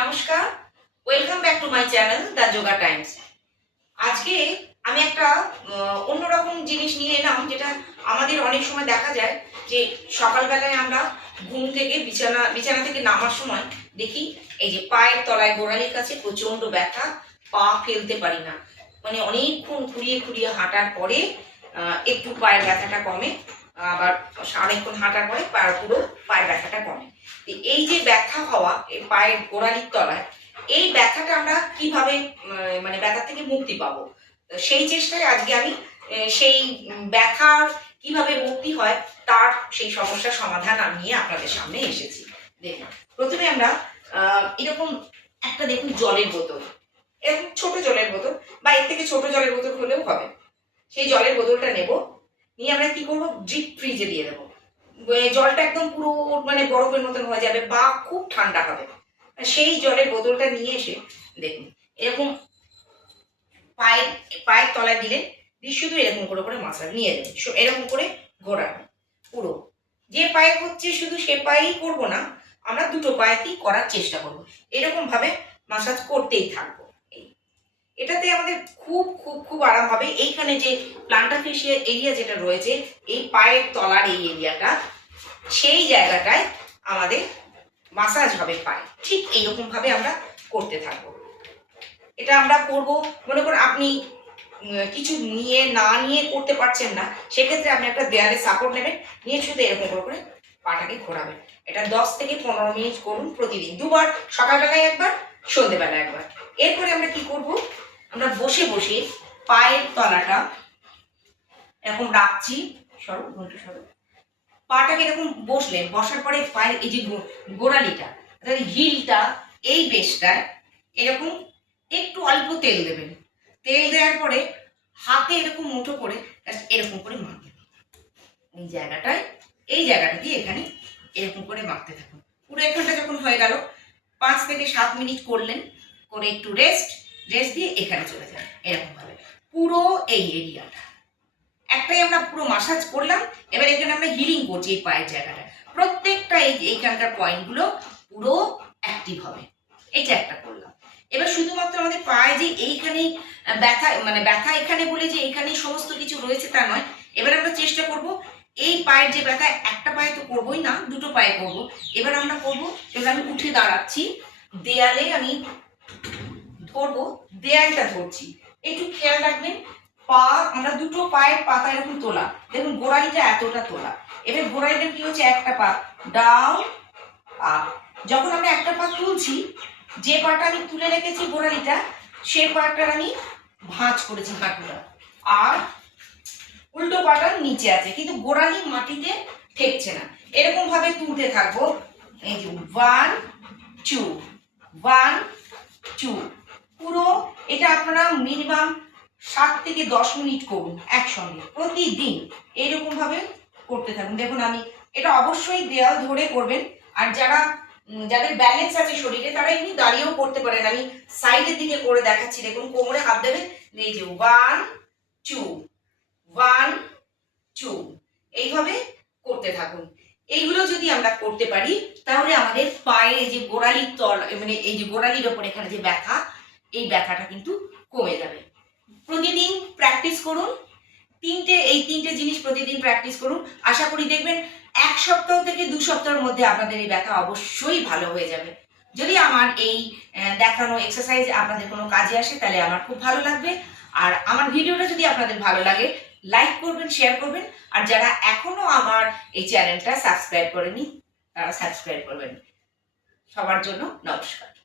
নমস্কার welcome back to my channel the Yoga Times আজকে আমি একটা অন্যরকম জিনিস নিয়ে এলাম, যেটা আমাদের অনেক সময় দেখা যায় যে সকালবেলায় আমরা ঘুম থেকে বিছানা বিছানা থেকে নামার সময় দেখি, এই যে পায়ের তলায় গোড়ালির কাছে প্রচণ্ড ব্যথা, পা ফেলতে পারি না। মানে অনেকক্ষণ ঘুরিয়ে ঘুরিয়ে হাঁটার পরে একটু পায়ের ব্যথাটা কমে। আবার অনেকক্ষণ হাঁটার পরে পায়ের পুরো পায়ের ব্যথাটা কমে। এই যে ব্যথা হওয়া, এই পায়ের গোড়ালির তলায়, এই ব্যথাটা আমরা কীভাবে মানে ব্যথা থেকে মুক্তি পাবো? সেই চেষ্টায় আজকে আমি সেই ব্যথার কীভাবে মুক্তি হয়, তার সেই সমস্যার সমাধান আমি নিয়ে আপনাদের সামনে এসেছি। দেখুন, প্রথমে আমরা এরকম একটা দেখুন জলের বোতল। এরকম ছোট জলের বোতল, বা এর থেকে ছোট জলের বোতল হলেও হবে। সেই জলের বোতলটা নেব। নিয়ে আমরা কি করব? ডিপ ফ্রিজে দিয়ে দেবো। জলটা একদম পুরো মানে বরফের মতন হয়ে যাবে বা খুব ঠান্ডা হবে। সেই জলের বোতলটা নিয়ে এসে দেখুন, এরকম পায়ের পায়ের তলায় দিলে দিয়ে শুধু এরকম করে করে মাসাজ নিয়ে সো, এরকম করে ঘোরানো পুরো। যে পায়ে হচ্ছে শুধু সে পায়েই করব না, আমরা দুটো পায়েতেই করার চেষ্টা করব। এরকম ভাবে মাসাজ করতেই থাকব। এটাতে আমাদের খুব খুব খুব আরাম হবে। এইখানে যে প্লান্টাফেশিয়াল এরিয়া যেটা রয়েছে, এই পায়ের তলার এই এরিয়াটা সেই জায়গাটায় আমাদের মাসাজ হবে পায়ে। ঠিক এইরকম ভাবে আমরা করতে থাকব। এটা আমরা করব, মনে করুন আপনি কিছু নিয়ে, না নিয়ে করতে পারছেন না, সেক্ষেত্রে আপনি একটা দেয়ালে সাপোর্ট নেবেন, নিয়ে শুধু এরকম করে করে পাটাকে ঘোরাবেন। এটা দশ থেকে পনেরো মিনিট করুন প্রতিদিন। দুবার, সকালবেলায় একবার, সন্ধেবেলায় একবার। এরপরে আমরা কি করব? আমরা বসে বসে পায়ের তলাটা এরকম রাখছি। সরো ঘন্টু সরো। পাটাকে এরকম বসলেন বসার পরে পায়ের এই যে গোড়ালিটা, অর্থাৎ হিলটা, এই বেশটায় এরকম একটু অল্প তেল দেবেন। তেল দেওয়ার পরে হাতে এরকম মুঠো করে এরকম করে মাখবেন। এই জায়গাটায়, এই জায়গাটা দিয়ে এখানে এরকম করে মাখতে থাকুন। পুরো এখানটা যখন হয়ে গেল, পাঁচ থেকে সাত মিনিট করলেন, করে একটু রেস্ট রেস্ট দিয়ে এখানে চলে যান এরকম ভাবে। পুরো এই এরিয়াটা একটাই আমরা পুরো মাসাজ করলাম, এবার এখানে আমরা হিলিং করছি এই পায়ের জায়গাটা। প্রত্যেকটা এই এইখানকার পয়েন্টগুলো পুরো অ্যাক্টিভ হবে। এটা একটা করলাম। এবার শুধুমাত্র আমাদের পায়ে যে এইখানে ব্যথা মানে ব্যথা এখানে বলে যে এইখানে সমস্ত কিছু রয়েছে তা নয়। এবার আমরা চেষ্টা করব, এই পায়ের যে ব্যথা, একটা পায়ে তো করবোই না, দুটো পায়ে করব। এবার আমরা করব, এবার আমি উঠে দাঁড়াচ্ছি, দেয়ালে আমি ধরবো, দেয়ালটা ধরছি। একটু খেয়াল রাখবেন, পা, আমরা দুটো পায়ের পাতা এরকম তোলা। দেখুন, গোড়ালিটা এতটা তোলা। এবার গোড়ালিটা কি হচ্ছে? একটা পা ডাউন আপ যখন আমরা একটা পা তুলছি, যে পাটা আমি তুলে রেখেছি গোড়ালিটা, সে পাটার আমি ভাঁজ করেছি হাঁটুটা। আর উল্টো পাটা নিচে আছে, কিন্তু গোড়ালি মাটিতে ঠেকছে না। এরকম ভাবে তুলতে থাকব। এই যে ওয়ান টু ওয়ান টু পুরো, এটা আপনারা মিনিমাম সাত থেকে দশ মিনিট করুন একসঙ্গে, প্রতিদিন এইরকম ভাবে করতে থাকুন। দেখুন আমি, এটা অবশ্যই দেয়াল ধরে করবেন, আর যারা যাদের ব্যালেন্স আছে শরীরে, তারা এমনি দাঁড়িয়েও করতে পারেন। আমি সাইডের দিকে করে দেখাচ্ছি, দেখুন, কোমরে হাত দেবেন এই যে ওয়ান টু ওয়ান টু এইভাবে করতে থাকুন। এইগুলো যদি আমরা করতে পারি, তাহলে আমাদের পায়ে যে গোড়ালির তল মানে এই যে গোড়ালির ওপর এখানে যে ব্যথা এই ব্যথাটা কিন্তু কমে যাবে। প্রতিদিন প্র্যাকটিস করুন, তিনটে, এই তিনটে জিনিস প্রতিদিন প্র্যাকটিস করুন। আশা করি দেখবেন এক সপ্তাহ থেকে দু সপ্তাহের মধ্যে আপনাদের এই ব্যথা অবশ্যই ভালো হয়ে যাবে। যদি আমার এই দেখানো এক্সারসাইজ আপনাদের কোনো কাজে আসে, তাহলে আমার খুব ভালো লাগবে। আর আমার ভিডিওটা যদি আপনাদের ভালো লাগে লাইক করবেন শেয়ার করবেন। আর যারা এখনও আমার এই চ্যানেলটা সাবস্ক্রাইব করেনি, তারা সাবস্ক্রাইব করবেন। সবার জন্য নমস্কার।